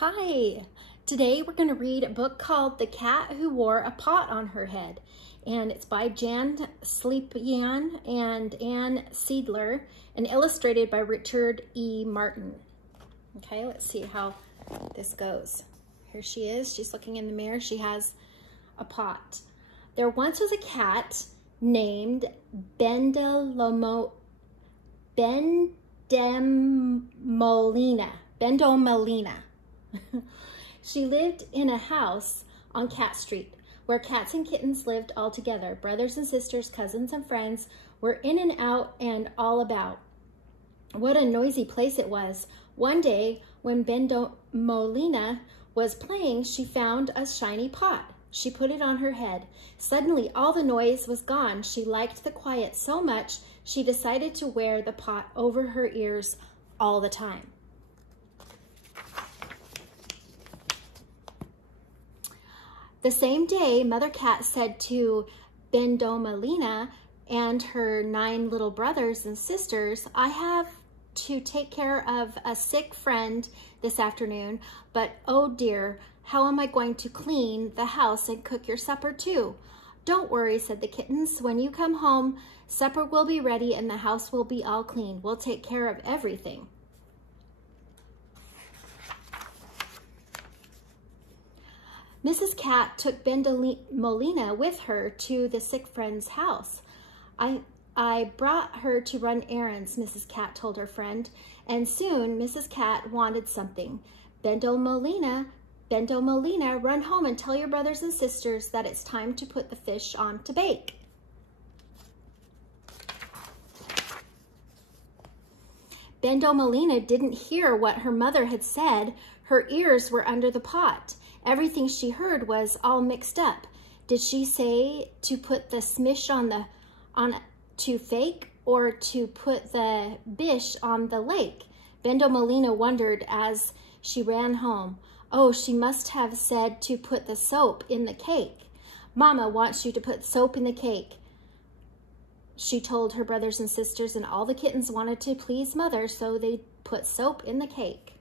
Hi! Today we're going to read a book called The Cat Who Wore a Pot on Her Head, and it's by Jan Slepian and Ann Seidler and illustrated by Richard E. Martin. Okay, let's see how this goes. Here she is. She's looking in the mirror. She has a pot. There once was a cat named Bendomolina. She lived in a house on Cat Street, where cats and kittens lived all together. Brothers and sisters, cousins and friends were in and out and all about. What a noisy place it was. One day, when Bendomolina was playing, she found a shiny pot. She put it on her head. Suddenly, all the noise was gone. She liked the quiet so much, she decided to wear the pot over her ears all the time. The same day, Mother Cat said to Bendomolina and her 9 little brothers and sisters, I have to take care of a sick friend this afternoon, but oh dear, how am I going to clean the house and cook your supper too? Don't worry, said the kittens. When you come home, supper will be ready and the house will be all clean. We'll take care of everything. Mrs. Cat took Bendomolina with her to the sick friend's house. I brought her to run errands, Mrs. Cat told her friend, and soon Mrs. Cat wanted something. Bendomolina, run home and tell your brothers and sisters that it's time to put the fish on to bake. Bendomolina didn't hear what her mother had said. Her ears were under the pot. Everything she heard was all mixed up. Did she say to put the smish to fake or to put the bish on the lake? Bendomolina wondered as she ran home. Oh, she must have said to put the soap in the cake. Mama wants you to put soap in the cake, she told her brothers and sisters, and all the kittens wanted to please Mother, so they put soap in the cake.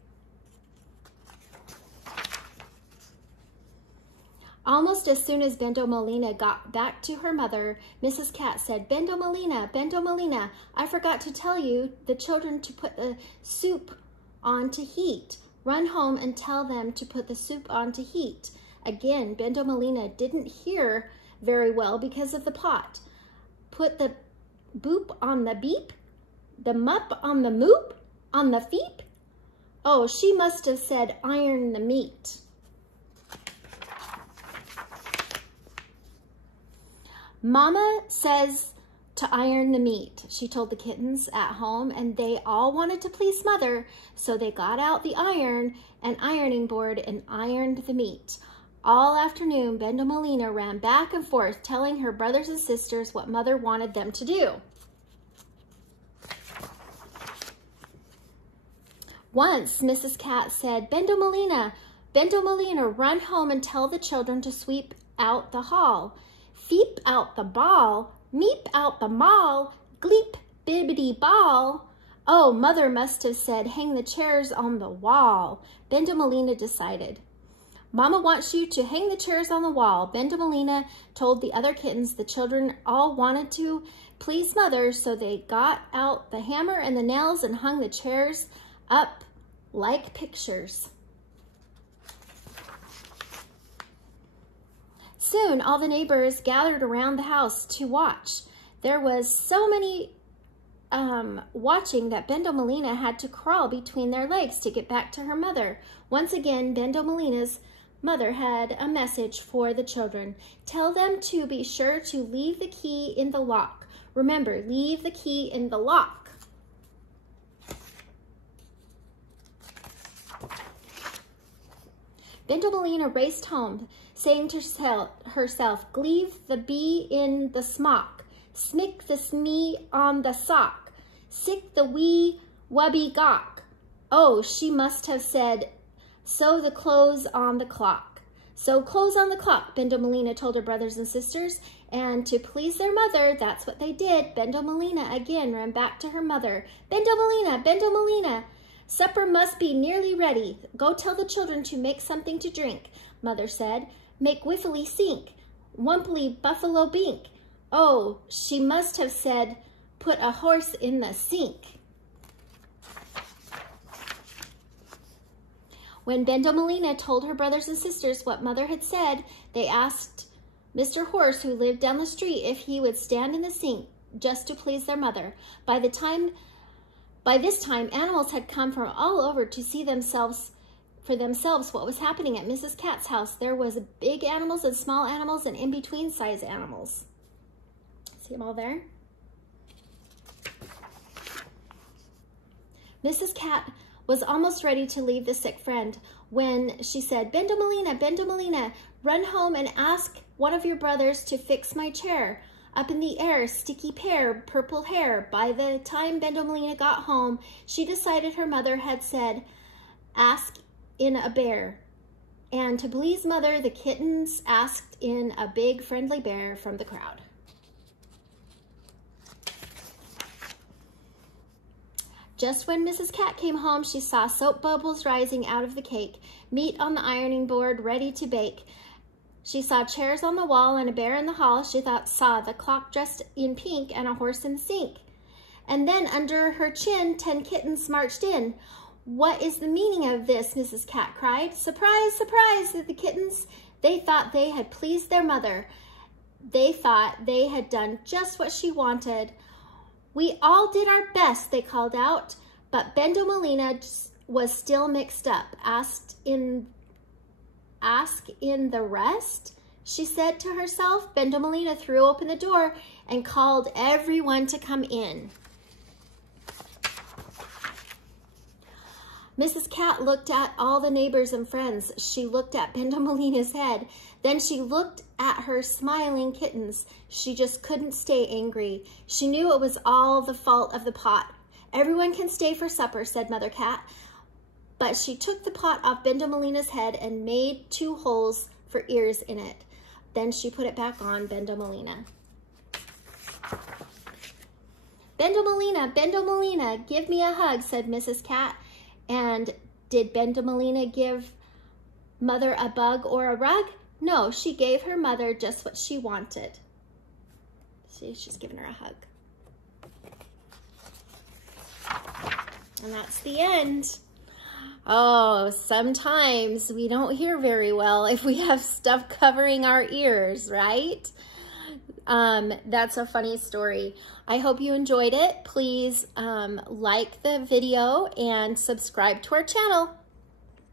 Almost as soon as Bendomolina got back to her mother, Mrs. Cat said, Bendomolina, I forgot to tell you the children to put the soup on to heat. Run home and tell them to put the soup on to heat. Again, Bendomolina didn't hear very well because of the pot. Put the boop on the beep, the mup on the moop, on the feep. Oh, she must have said iron the meat. Mama says to iron the meat, she told the kittens at home, and they all wanted to please Mother, so they got out the iron and ironing board and ironed the meat. All afternoon, Bendomolina ran back and forth telling her brothers and sisters what Mother wanted them to do. Once, Mrs. Cat said, Bendomolina, run home and tell the children to sweep out the hall. Feep out the ball, meep out the mall, gleep bibbity ball. Oh, Mother must have said, hang the chairs on the wall. Bendomolina decided. Mama wants you to hang the chairs on the wall. Bendomolina told the other kittens the children all wanted to please Mother, so they got out the hammer and the nails and hung the chairs up like pictures. Soon, all the neighbors gathered around the house to watch. There was so many watching that Bendomolina had to crawl between their legs to get back to her mother. Once again, Bendomolina's mother had a message for the children. Tell them to be sure to leave the key in the lock. Remember, leave the key in the lock. Bendomolina raced home, saying to herself, Gleave the bee in the smock, smick the smee on the sock, sick the wee wubby gawk. Oh, she must have said, sew the clothes on the clock. Sew clothes on the clock, Bendomolina told her brothers and sisters, and to please their mother, that's what they did. Bendomolina again ran back to her mother. Bendomolina, Supper must be nearly ready. Go tell the children to make something to drink, Mother said. Make whiffly sink, wumply buffalo bink. Oh, she must have said, put a horse in the sink. When Bendomelina told her brothers and sisters what Mother had said, they asked Mr. Horse, who lived down the street, if he would stand in the sink just to please their mother. By this time, animals had come from all over to see for themselves what was happening at Mrs. Cat's house. There was big animals and small animals and in-between size animals. See them all there? Mrs. Cat was almost ready to leave the sick friend when she said, Bendomelina, Bendomelina, run home and ask one of your brothers to fix my chair. Up in the air, sticky pear, purple hair. By the time Bendomelina got home, she decided her mother had said, ask in a bear. And to please Mother, the kittens asked in a big friendly bear from the crowd. Just when Mrs. Cat came home, she saw soap bubbles rising out of the cake, meat on the ironing board ready to bake. She saw chairs on the wall and a bear in the hall. She saw the clock dressed in pink and a horse in the sink. And then under her chin, 10 kittens marched in. What is the meaning of this? Mrs. Cat cried. Surprise, surprise, said the kittens. They thought they had pleased their mother. They thought they had done just what she wanted. We all did our best, they called out, but Bendomelina was still mixed up. Ask in the rest, she said to herself. Bendomelina threw open the door and called everyone to come in. Mrs. Cat looked at all the neighbors and friends. She looked at Bendomelina's head. Then she looked at her smiling kittens. She just couldn't stay angry. She knew it was all the fault of the pot. Everyone can stay for supper, said Mother Cat. But she took the pot off Bendomelina's head and made 2 holes for ears in it. Then she put it back on Bendomelina. Bendomelina, Bendomelina, give me a hug, said Mrs. Cat. And did Bendomelina give Mother a bug or a rug? No, she gave her mother just what she wanted. See, she's giving her a hug. And that's the end. Oh, sometimes we don't hear very well if we have stuff covering our ears, right? That's a funny story. I hope you enjoyed it. Please like the video and subscribe to our channel.